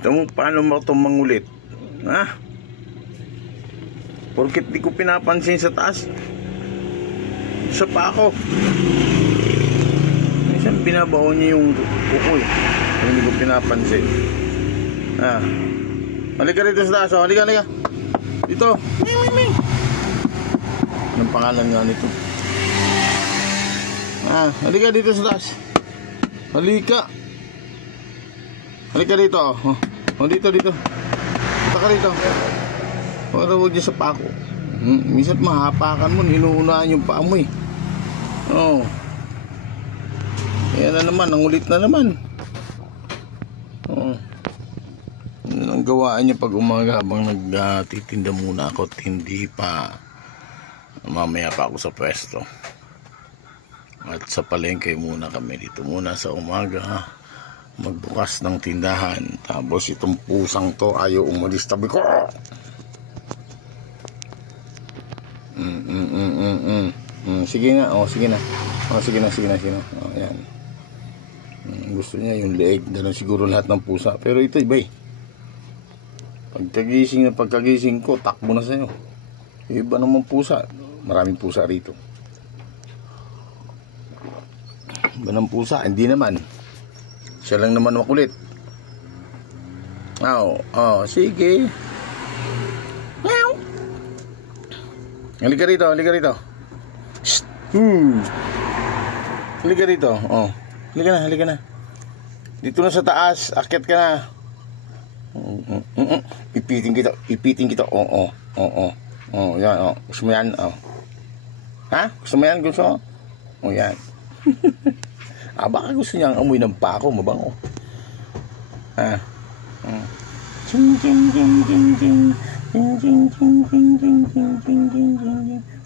Ito mo paano mo itong mangulit. Ha? Porkit di ko pinapansin sa taas. Isa pa ako. Minsan binabaon niya yung kukoy. Hindi ko pinapansin. Halika rito sa taas. Halika. Dito. Anong pangalan nga nito? Halika dito sa taas. Halika dito. Dito. Punta ka rito. Huwag dyan sa pako. Minsan mahapakan mo, inuunahan yung paa mo eh. Yan na naman, ang ulit na naman. Ang gawaan niya pag umaga habang nagtitinda muna ako at hindi pa mamaya pa ako sa pwesto. At sa palengke muna kami dito muna sa umaga magbukas ng tindahan. Tapos itong pusang to ayaw umalis tabi ko. Sige na. Yan. Gusto niya yung leeg, gano'n siguro lahat ng pusa. Pero ito iba eh. Pagkagising ko, takbo na sa'yo. Iba naman pusa. Maraming pusa rito. Iba ng pusa, hindi naman. Siya lang naman makulit. Sige. Meow. Halika rito. Shh. Halika rito. Halika na. Dito na sa taas, akyat ka na. Ipitin kita. Yan, Gusto mo yan? Ha? Gusto mo yan? Yan. Baka gusto niya ang amoy ng pako, mabango.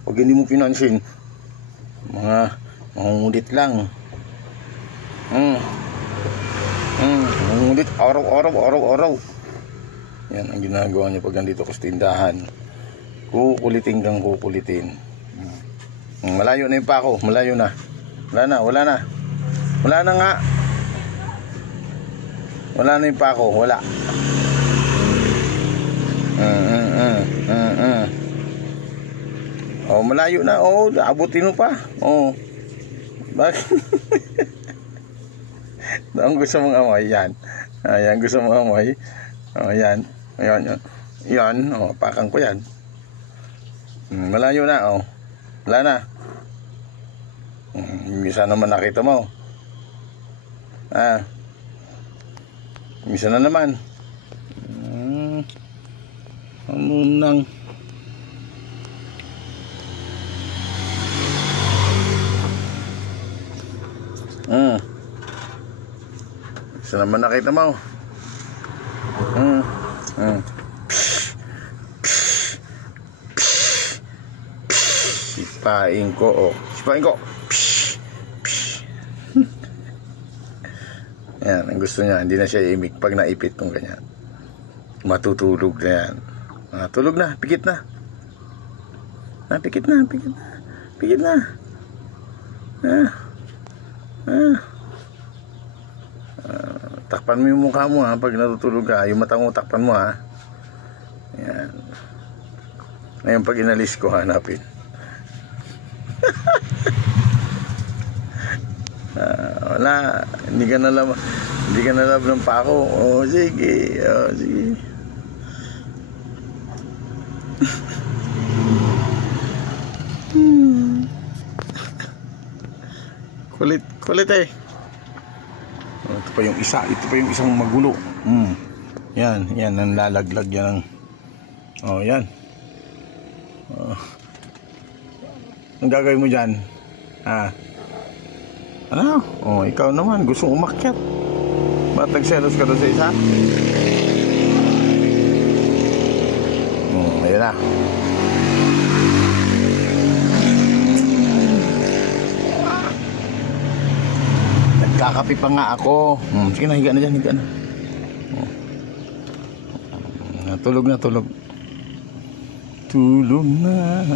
Pag hindi mo pinansin, mga mangungulit lang. Mangungulit araw-araw. Yan ang ginagawa niya pag nandito ko sa tindahan. Kukulitin. Malayo na yung pako, malayo na. Wala na nga. Wala na yung pako, wala. Malayo na. Abutin mo pa. Bakit? Ang gusto mong amoy, yan. Yan, gusto mong amoy. Yan. Pakan ko yan. Malayo na, Wala na. Misa naman nakita mo. Misa na naman. Ano nang misa naman nakita mo. Sipain ko. Yan, ang gusto niya, hindi na siya imik pag naipit kung ganyan. Matutulog na yan. Tulog na, pikit na. Pikit na. Takpan mo yung mukha mo pag natutulog ka. Yung mata mo, takpan mo Yan. Ngayon pag inalis ko, hanapin. Wala, hindi ka na love ng pako. Sige. Kulit eh. Ito pa yung isang magulo. Yan, ang lalaglag yan. Yan. Ang gagawin mo dyan? Ano? Ikaw naman, gusto umakyat. Ba't nagselos ka doon sa isa? Ayun na. Nagkakapi pa nga ako. Sige na, higa na dyan, higa na. Tulog na. Tulog na.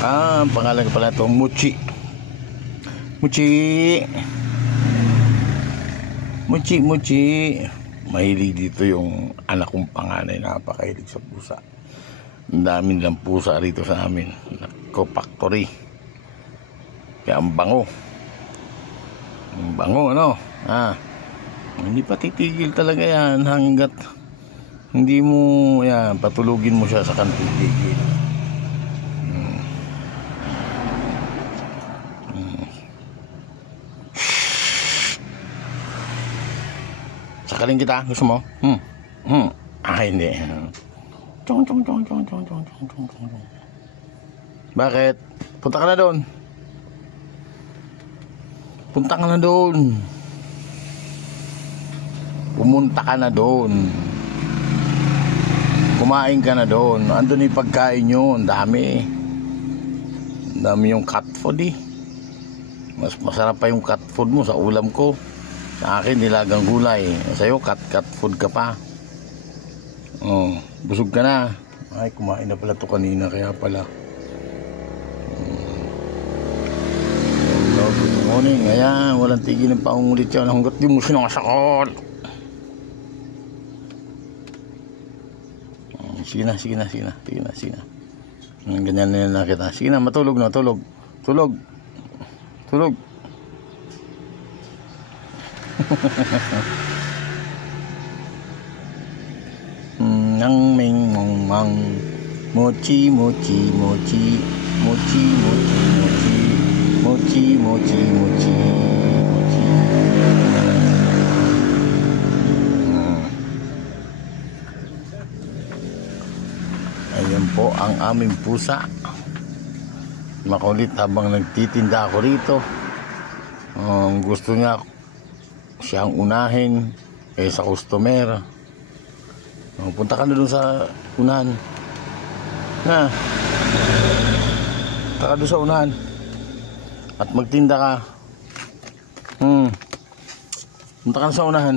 Ang pangalan ko pala ito, Muchi. Mahilig dito yung anak kong panganay, napakahilig sa pusa. Ang dami nilang pusa rito sa amin. Nako, factory. Kaya ang bango. Ang bango, ano? Hindi pa titigil talaga yan hanggat hindi mo, yan, patulugin mo siya sa kantitigil. Sakalin kita, gusto mo? Hindi. Chong. Bakit? Punta ka na doon. Punta ka na doon. Pumunta ka na doon. Kumain ka na doon. Andun yung pagkain nyo. Ang dami. Ang dami yung cat food eh. Mas masarap pa yung cat food mo sa ulam ko. Sa akin, nilagang gulay. Sa'yo, cat food ka pa. Oh, busog ka na. Ay, kumain na pala to kanina. Kaya pala. Good morning. Ayan, walang tigil ng paungulit yan. Hanggat di mo sinasakot. Sige na. Ganyan na kita. Sige na, matulog na. Tulog. Nang ming mong mang mochi ayan po ang aming pusa. Makulit habang nagtitinda ako rito. Gusto niya siyang unahin sa customer. Punta ka na doon sa unahan. Punta ka doon sa unahan at magtinda ka. Punta ka na sa unahan.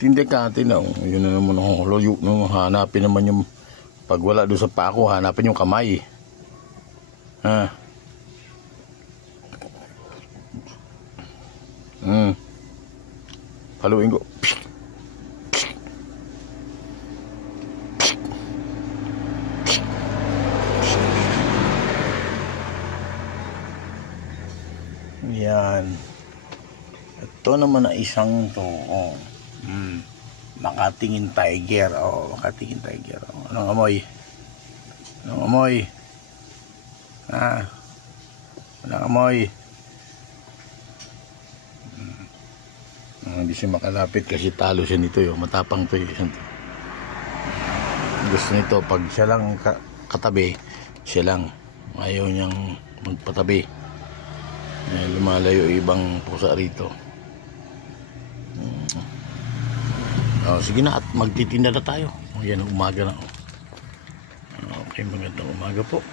Tinda ka. Yun na naman ako loyo. Hanapin naman yung pag wala doon sa pako, hanapin yung kamay. Haluin ko. Yan. Ito naman na isang to. Makatingin tiger. Makatingin tiger. Anong amoy? Anong amoy? Hindi siya makalapit kasi talo siya nito. Matapang to. Gusto nito pag siya lang katabi, siya lang. Ayaw niyang magpatabi. Lumalayo ibang pusa rito. Sige na at magtitinda na tayo. Yan, umaga na. Okay, magandang umaga po.